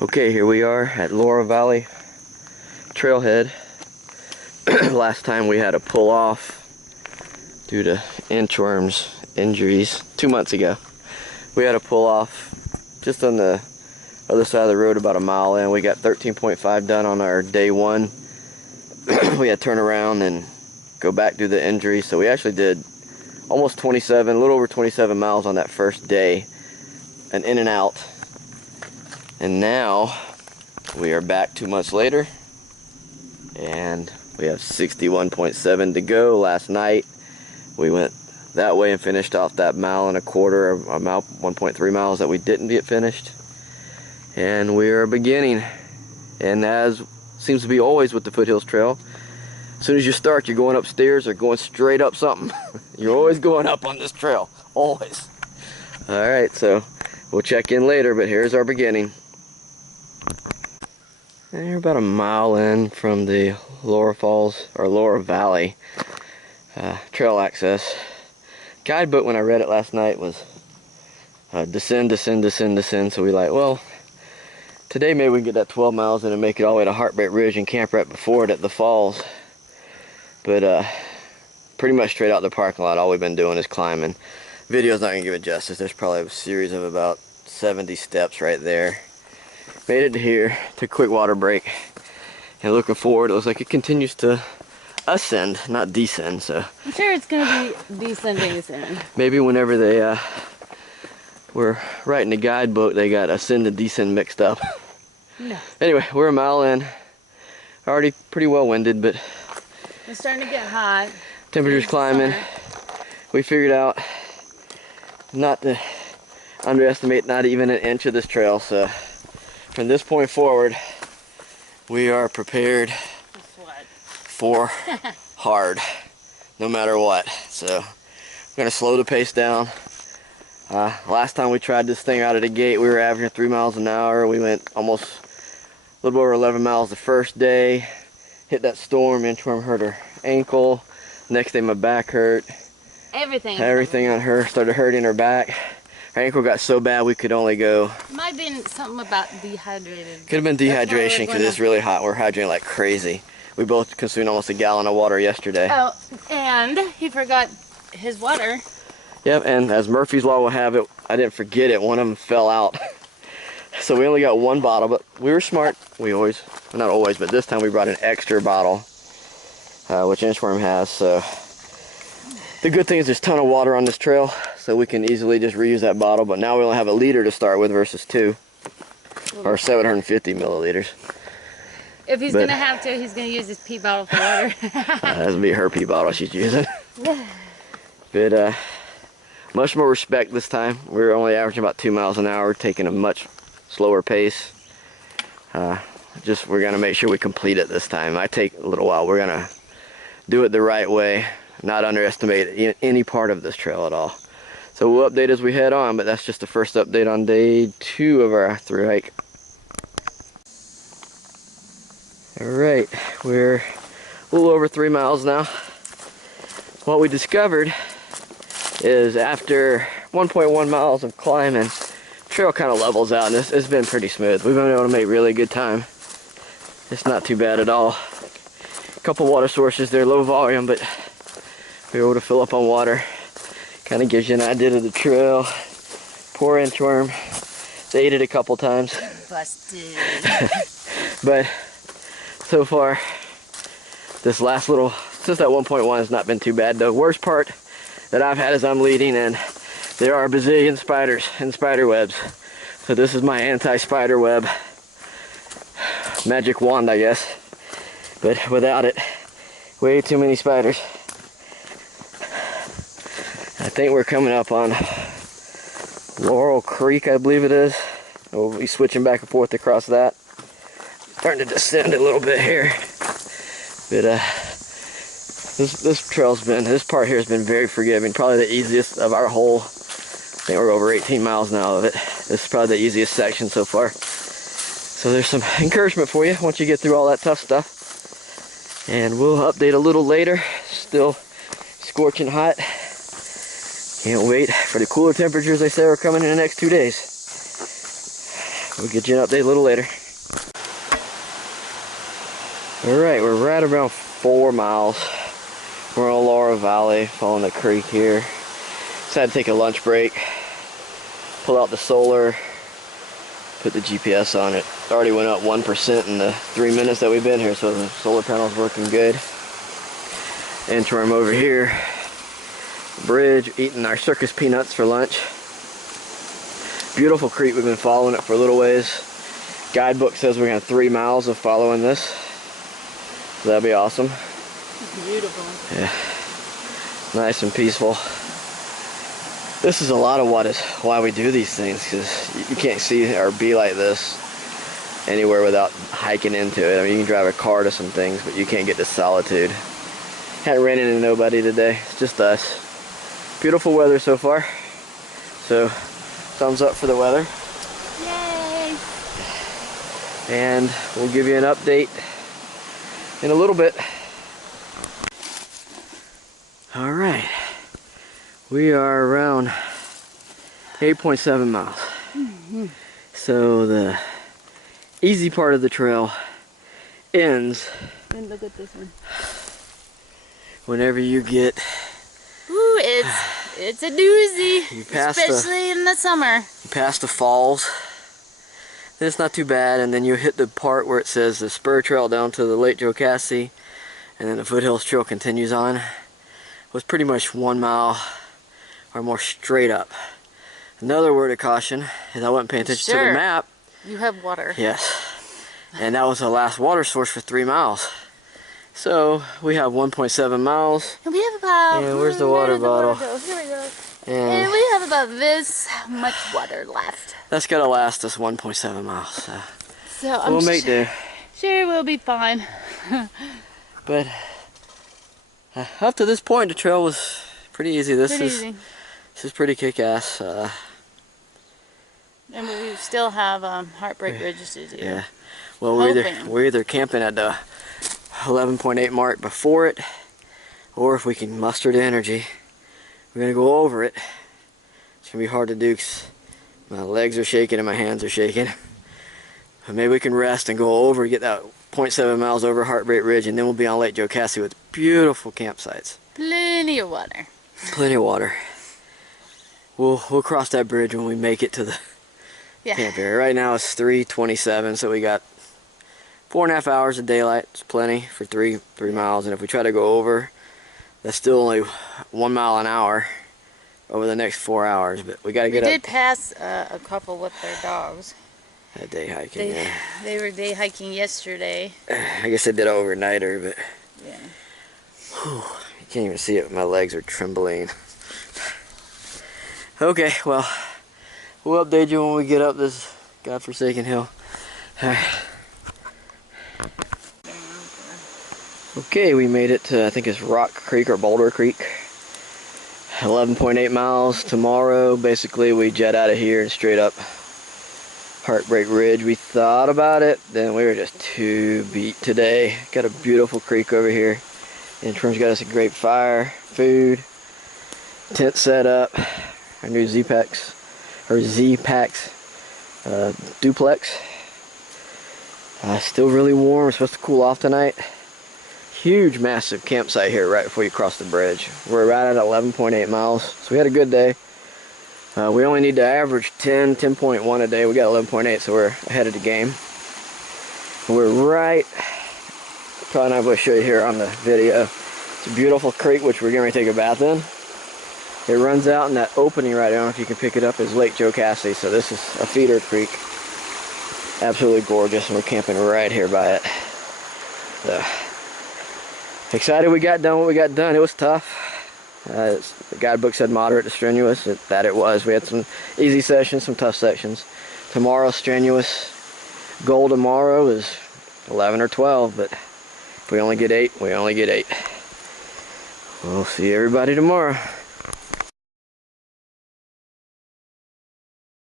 Okay, here we are at Laurel Valley Trailhead. Last time we had to pull off due to inchworms injuries 2 months ago. We had to pull off just on the other side of the road about a mile in. We got 13.5 done on our day one. We had to turn around and go back due to the injury, so we actually did almost 27, a little over 27 miles on that first day, and in and out. And now we are back 2 months later, and we have 61.7 to go. Last night we went that way and finished off that mile and a quarter, a mile, 1.3 miles that we didn't get finished. And we are beginning, and as seems to be always with the Foothills Trail, as soon as you start, you're going upstairs or going straight up something. You're always going up on this trail, always. All right, so we'll check in later, but here's our beginning. And you're about a mile in from the Laurel Falls, or Laurel Valley trail access. Guidebook, when I read it last night, was descend, descend, descend, descend. So we like, well, today maybe we can get that 12 miles in and make it all the way to Heartbreak Ridge and camp right before it at the falls. But pretty much straight out the parking lot, all we've been doing is climbing. Video's not gonna give it justice. There's probably a series of about 70 steps right there. Made it to here, took a quick water break, and looking forward, it looks like it continues to ascend, not descend. So I'm sure it's gonna be descending soon. Maybe whenever they were writing the guidebook, they got ascend and descend mixed up. No. Anyway, we're a mile in, already pretty well winded, but It's starting to get hot. temperature's climbing. We figured out not to underestimate not even an inch of this trail, so from this point forward, we are prepared for hard, no matter what. So we're gonna slow the pace down. Last time we tried this thing out of the gate, we were averaging 3 miles an hour. We went almost a little over 11 miles the first day. Hit that storm, inchworm hurt her ankle. Next day my back hurt. Everything on her started hurting her back. Her ankle got so bad we could only go. It might have been something about dehydrated. Could have been dehydration because it's really hot. We're hydrating like crazy. We both consumed almost a gallon of water yesterday. Oh, and he forgot his water. Yep, and as Murphy's Law will have it, I didn't forget it. One of them fell out. So we only got one bottle, but we were smart. We always, well, not always, but this time we brought an extra bottle, which Inchworm has. So the good thing is there's a ton of water on this trail, so we can easily just reuse that bottle. But now we only have a liter to start with versus 2, or 750 milliliters. If he's gonna have to, he's gonna use his pee bottle for water. That'll be her pee bottle she's using. But much more respect this time. We're only averaging about 2 miles an hour, taking a much slower pace. We're gonna make sure we complete it this time. Might take a little while. We're gonna do it the right way, not underestimate any part of this trail at all. So we'll update as we head on, but that's just the first update on day 2 of our through hike. Alright, we're a little over 3 miles now. What we discovered is after 1.1 miles of climbing, the trail kind of levels out, and it's been pretty smooth. We've been able to make really good time. It's not too bad at all. A couple water sources there, low volume, but we were able to fill up on water. Kind of gives you an idea of the trail. Poor inchworm. They ate it a couple times. Busted. But so far, this last little, since that 1.1 has not been too bad. The worst part that I've had is I'm leading, and there are a bazillion spiders and spider webs. So this is my anti-spider web magic wand, I guess. But without it, way too many spiders. I think we're coming up on Laurel Creek, I believe it is. We'll be switching back and forth across that. Starting to descend a little bit here. But this part here has been very forgiving. Probably the easiest of our whole, I think we're over 18 miles now of it. This is probably the easiest section so far. So there's some encouragement for you once you get through all that tough stuff. And we'll update a little later. Still scorching hot. Can't wait for the cooler temperatures they say are coming in the next 2 days. We'll get you an update a little later. Alright, we're right around 4 miles. We're on Laura Valley, following the creek here. Decided to take a lunch break. Pull out the solar, put the GPS on it. Already went up 1% in the 3 minutes that we've been here, so the solar panel's working good. Inchworm over here. Bridge, eating our circus peanuts for lunch. Beautiful creek, we've been following it for a little ways. Guidebook says we're gonna have 3 miles of following this. So that'll be awesome. Beautiful. Yeah. Nice and peaceful. This is a lot of why we do these things, because you can't see or be like this anywhere without hiking into it. I mean, you can drive a car to some things, but you can't get this solitude. Hadn't ran into nobody today. It's just us. Beautiful weather so far. So, thumbs up for the weather. Yay! And we'll give you an update in a little bit. All right. We are around 8.7 miles. So the easy part of the trail ends. And look at this one. Whenever you get. Ooh, it's a doozy. Especially in the summer. You pass the falls. Then it's not too bad, and then you hit the part where it says the spur trail down to the Lake Jocassee, and then the Foothills trail continues on. It was pretty much 1 mile or more straight up. Another word of caution is I wasn't paying attention to the map. You have water. Yes. And that was the last water source for 3 miles. So we have 1.7 miles. And we have about... And where's the water bottle? Here we go. And we have about this much water left. that's going to last us 1.7 miles. So we'll make do. Sure, we'll be fine. But up to this point, the trail was pretty easy. This is pretty kick-ass. And we still have Heartbreak Ridge to do. Yeah. Well, we're either camping at the 11.8 mark before it, or if we can muster the energy, we're gonna go over it. It's gonna be hard to do because my legs are shaking and my hands are shaking. But maybe we can rest and go over, get that 0.7 miles over Heartbreak Ridge, and then we'll be on Lake Jocassee with beautiful campsites. Plenty of water. Plenty of water. We'll cross that bridge when we make it to the camp area. Right now it's 3:27, so we got 4.5 hours of daylight. It's plenty for three miles, and if we try to go over, that's still only 1 mile an hour over the next 4 hours. But we got to get up. We did pass a couple with their dogs. Day hiking. They were day hiking yesterday. I guess they did overnighter, but yeah. Whew, you can't even see it. My legs are trembling. Okay, well, we'll update you when we get up this godforsaken hill. All right. Okay, we made it to, I think it's Rock Creek or Boulder Creek. 11.8 miles. Tomorrow, basically, we jet out of here and straight up Heartbreak Ridge. We thought about it, then we were just too beat today. Got a beautiful creek over here. Inchworm's got us a great fire, food, tent set up, our new Z-Packs duplex. Still really warm. It's supposed to cool off tonight. Huge, massive campsite here right before you cross the bridge. We're right at 11.8 miles, so we had a good day. We only need to average 10.1 a day. We got 11.8, so we're ahead of the game. We're right, probably not going to show you here on the video. It's a beautiful creek, which we're going to take a bath in. It runs out in that opening right now, if you can pick it up, is Lake Jocassee. So this is a feeder creek. Absolutely gorgeous, and we're camping right here by it. So, excited we got done what we got done. It was tough. The guidebook said moderate to strenuous. That it was. We had some easy sessions, some tough sections. Tomorrow, strenuous. Goal tomorrow is 11 or 12, but if we only get 8, we only get 8. We'll see everybody tomorrow.